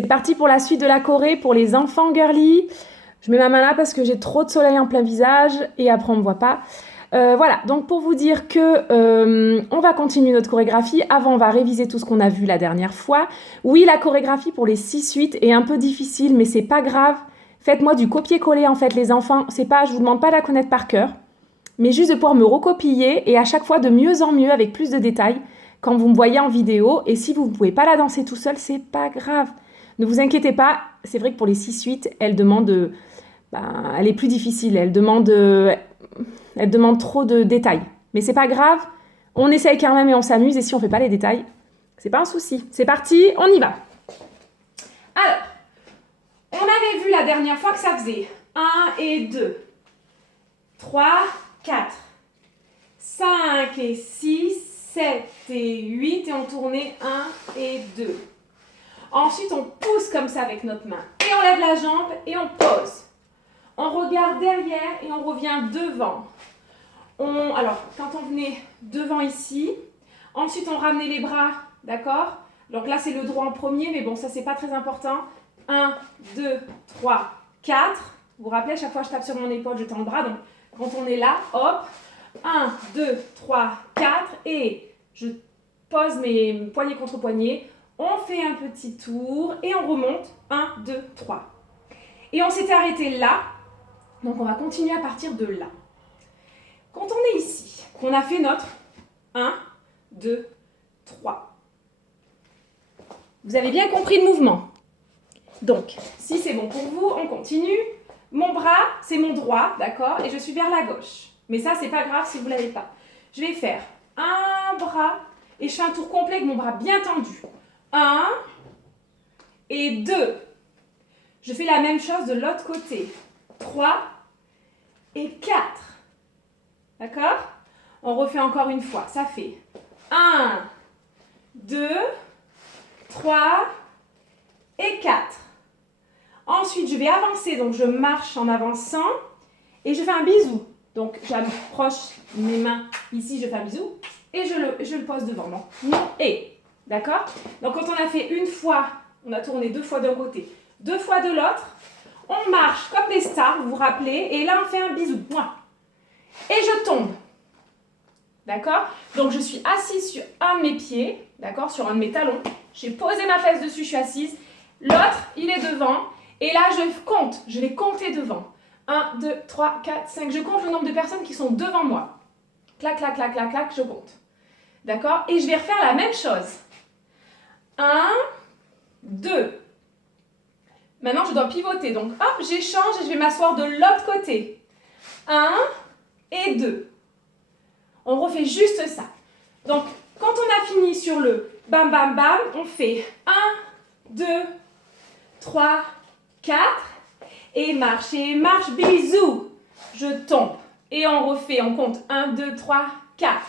C'est parti pour la suite de la choré pour les enfants girly. Je mets ma main là parce que j'ai trop de soleil en plein visage et après on me voit pas. Voilà, donc pour vous dire que on va continuer notre chorégraphie. Avant, on va réviser tout ce qu'on a vu la dernière fois. Oui, la chorégraphie pour les 6-8 est un peu difficile, mais c'est pas grave. Faites-moi du copier-coller en fait, les enfants. C'est pas, je vous demande pas de la connaître par cœur, mais juste de pouvoir me recopier et à chaque fois de mieux en mieux avec plus de détails quand vous me voyez en vidéo. Et si vous ne pouvez pas la danser tout seul, c'est pas grave. Ne vous inquiétez pas. C'est vrai que pour les 6-8, elle demande, elle est plus difficile. Elle demande trop de détails. Mais c'est pas grave, on essaye quand même et on s'amuse. Et si on fait pas les détails, c'est pas un souci. C'est parti, on y va. Alors, on avait vu la dernière fois que ça faisait 1 et 2, 3, 4, 5 et 6, 7 et 8 et on tournait 1 et 2. Ensuite, on pousse comme ça avec notre main et on lève la jambe et on pose. On regarde derrière et on revient devant. Alors, quand on venait devant ici, ensuite on ramenait les bras, d'accord? Donc là, c'est le droit en premier, mais bon, ça, c'est pas très important. 1, 2, 3, 4. Vous vous rappelez, à chaque fois que je tape sur mon épaule, je tends le bras. Donc, quand on est là, hop, 1, 2, 3, 4. Et je pose mes poignets contre poignets. On fait un petit tour et on remonte. 1, 2, 3. Et on s'était arrêté là. Donc, on va continuer à partir de là. Quand on est ici, qu'on a fait notre 1, 2, 3. Vous avez bien compris le mouvement. Donc, si c'est bon pour vous, on continue. Mon bras, c'est mon droit, d'accord? Et je suis vers la gauche. Mais ça, c'est pas grave si vous ne l'avez pas. Je vais faire un bras et je fais un tour complet avec mon bras bien tendu. 1 et 2. Je fais la même chose de l'autre côté. 3 et 4. D'accord? On refait encore une fois. Ça fait 1, 2, 3 et 4. Ensuite, je vais avancer. Donc, je marche en avançant et je fais un bisou. Donc, j'approche mes mains ici, je fais un bisou et je le pose devant. Donc, non et. D'accord? Donc, quand on a fait une fois, on a tourné 2 fois d'un côté, 2 fois de l'autre. On marche comme des stars, vous vous rappelez. Et là, on fait un bisou. Moi. Et je tombe. D'accord? Donc, je suis assise sur un de mes pieds, d'accord? Sur un de mes talons. J'ai posé ma fesse dessus, je suis assise. L'autre, il est devant. Et là, je compte. Je vais compter devant. 1, 2, 3, 4, 5. Je compte le nombre de personnes qui sont devant moi. Clac, clac, clac, clac, clac, je compte. D'accord? Et je vais refaire la même chose. 1, 2. Maintenant, je dois pivoter. Donc, hop, j'échange et je vais m'asseoir de l'autre côté. 1 et 2. On refait juste ça. Donc, quand on a fini sur le bam, bam, bam, on fait 1, 2, 3, 4. Et marche, bisou. Je tombe. Et on refait, on compte 1, 2, 3, 4.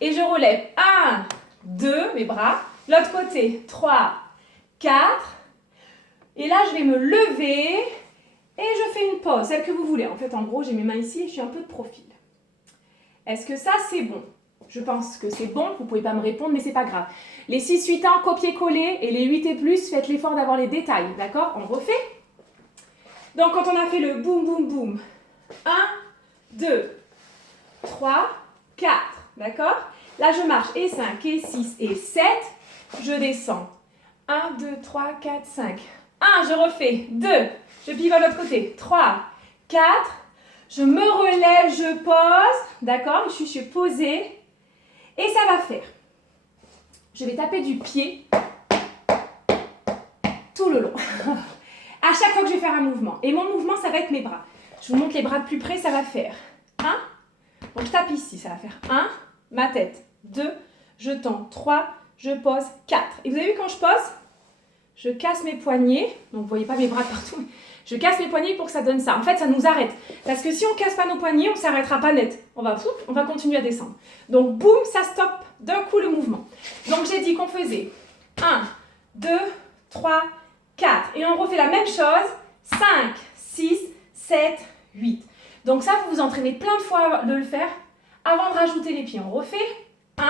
Et je relève 1, 2, mes bras. L'autre côté, 3, 4. Et là, je vais me lever et je fais une pause, celle que vous voulez. En fait, en gros, j'ai mes mains ici et je suis un peu de profil. Est-ce que ça, c'est bon? Je pense que c'est bon, vous ne pouvez pas me répondre, mais c'est pas grave. Les 6-8 ans, copier-coller, et les 8 et plus, faites l'effort d'avoir les détails, d'accord? On refait. Donc, quand on a fait le boum, boum, boum, 1, 2, 3, 4, d'accord? Là, je marche, et 5, et 6, et 7, je descends. 1, 2, 3, 4, 5. 1, je refais. 2, je pivote de l'autre côté. 3, 4, je me relève, je pose, d'accord? Je suis posée. Et ça va faire. Je vais taper du pied tout le long. À chaque fois que je vais faire un mouvement. Et mon mouvement, ça va être mes bras. Je vous montre les bras de plus près, ça va faire 1. Donc je tape ici, ça va faire 1, ma tête, 2, je tends, 3, je pose, 4. Et vous avez vu quand je pose? Je casse mes poignets. Donc vous ne voyez pas mes bras partout. Je casse mes poignets pour que ça donne ça. En fait, ça nous arrête. Parce que si on ne casse pas nos poignets, on ne s'arrêtera pas net. On va continuer à descendre. Donc, boum, ça stoppe d'un coup le mouvement. Donc, j'ai dit qu'on faisait 1, 2, 3, 4. Et on refait la même chose. 5, 6, 7, 8. Donc ça, vous vous entraînez plein de fois de le faire avant de rajouter les pieds. On refait 1,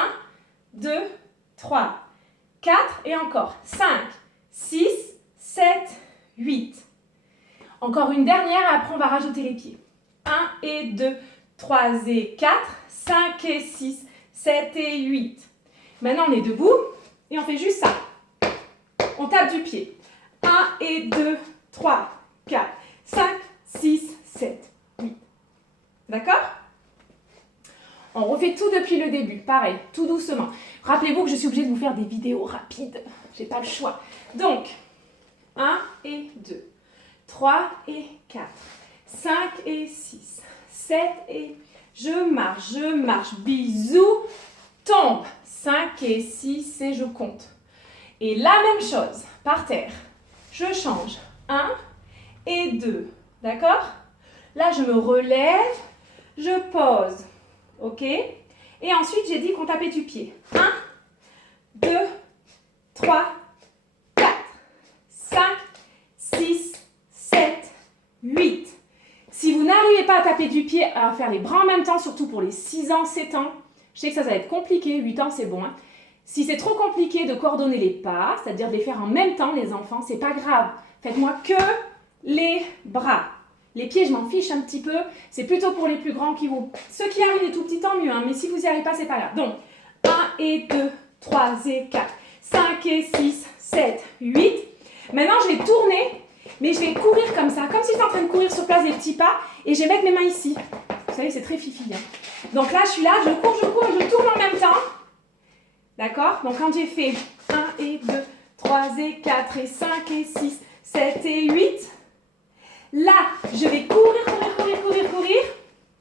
2, 3, 4 et encore 5, 6, 7, 8. Encore une dernière, et après on va rajouter les pieds. 1 et 2, 3 et 4, 5 et 6, 7 et 8. Maintenant on est debout et on fait juste ça. On tape du pied. 1 et 2, 3, 4, 5, 6, 7, 8. D'accord? On refait tout depuis le début, pareil, tout doucement. Rappelez-vous que je suis obligée de vous faire des vidéos rapides, j'ai pas le choix. Donc, 1 et 2, 3 et 4, 5 et 6, 7 et... Je marche, bisous, tombe. 5 et 6 et je compte. Et la même chose, par terre. Je change. 1 et 2, d'accord? Là, je me relève, je pose. Ok? Et ensuite, j'ai dit qu'on tapait du pied. 1, 2, 3, 4, 5, 6, 7, 8. Si vous n'arrivez pas à taper du pied, à faire les bras en même temps, surtout pour les 6 ans, 7 ans, je sais que ça va être compliqué, 8 ans c'est bon. Hein. Si c'est trop compliqué de coordonner les pas, c'est-à-dire de les faire en même temps, les enfants, c'est pas grave. Faites-moi que les bras. Les pieds, je m'en fiche un petit peu. C'est plutôt pour les plus grands qui vont... Ceux qui arrivent les tout petits, tant mieux. Hein, mais si vous n'y arrivez pas, c'est pas grave. Donc, 1 et 2, 3 et 4, 5 et 6, 7, 8. Maintenant, je vais tourner, mais je vais courir comme ça. Comme si j'étais en train de courir sur place des petits pas. Et je vais mettre mes mains ici. Vous savez, c'est très fifi. Hein. Donc là, je suis là, je cours et je tourne en même temps. D'accord? Donc, quand j'ai fait 1 et 2, 3 et 4 et 5 et 6, 7 et 8... Là, je vais courir.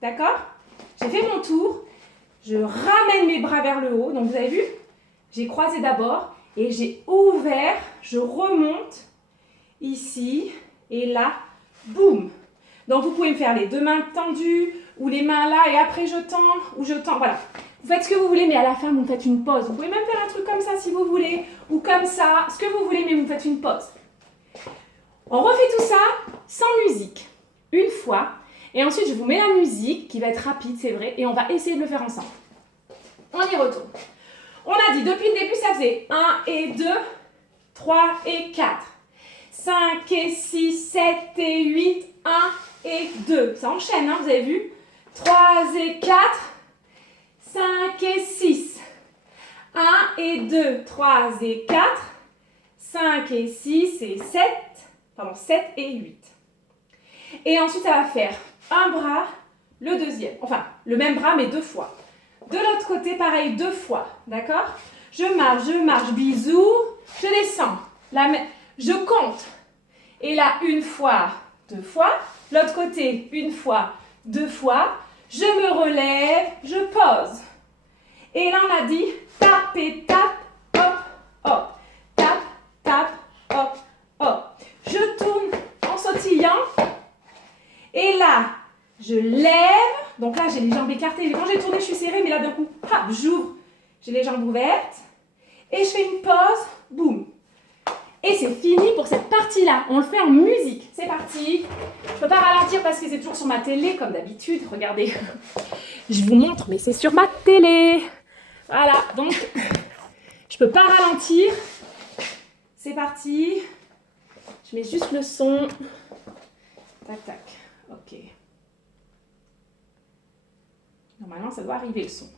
D'accord? J'ai fait mon tour. Je ramène mes bras vers le haut. Donc, vous avez vu? J'ai croisé d'abord et j'ai ouvert. Je remonte ici et là. Boum! Donc, vous pouvez me faire les deux mains tendues ou les mains là et après je tends ou je tends. Voilà. Vous faites ce que vous voulez, mais à la fin, vous faites une pause. Vous pouvez même faire un truc comme ça si vous voulez ou comme ça. Ce que vous voulez, mais vous faites une pause. On refait tout ça sans musique, une fois. Et ensuite, je vous mets la musique, qui va être rapide, c'est vrai, et on va essayer de le faire ensemble. On y retourne. On a dit, depuis le début, ça faisait 1 et 2, 3 et 4, 5 et 6, 7 et 8, 1 et 2. Ça enchaîne, hein, vous avez vu? 3 et 4, 5 et 6, 1 et 2, 3 et 4, 5 et 6 et 7, pardon, 7 et 8. Et ensuite, ça va faire un bras, le deuxième. Enfin, le même bras, mais 2 fois. De l'autre côté, pareil, 2 fois. D'accord? Je marche, bisous. Je descends. Je compte. Et là, 1 fois, 2 fois. L'autre côté, 1 fois, 2 fois. Je me relève, je pose. Et là, on a dit tape et tape, hop, hop. Tape, tape, hop, hop. Je tourne en sautillant. Et là, je lève. Donc là, j'ai les jambes écartées. Quand j'ai tourné, je suis serrée. Mais là, d'un coup, hop, j'ouvre. J'ai les jambes ouvertes. Et je fais une pause. Boum. Et c'est fini pour cette partie-là. On le fait en musique. C'est parti. Je ne peux pas ralentir parce que c'est toujours sur ma télé, comme d'habitude. Regardez. Je vous montre, mais c'est sur ma télé. Voilà. Donc, je ne peux pas ralentir. C'est parti. Je mets juste le son. Tac, tac. Ok. Normalement, ça doit arriver le son.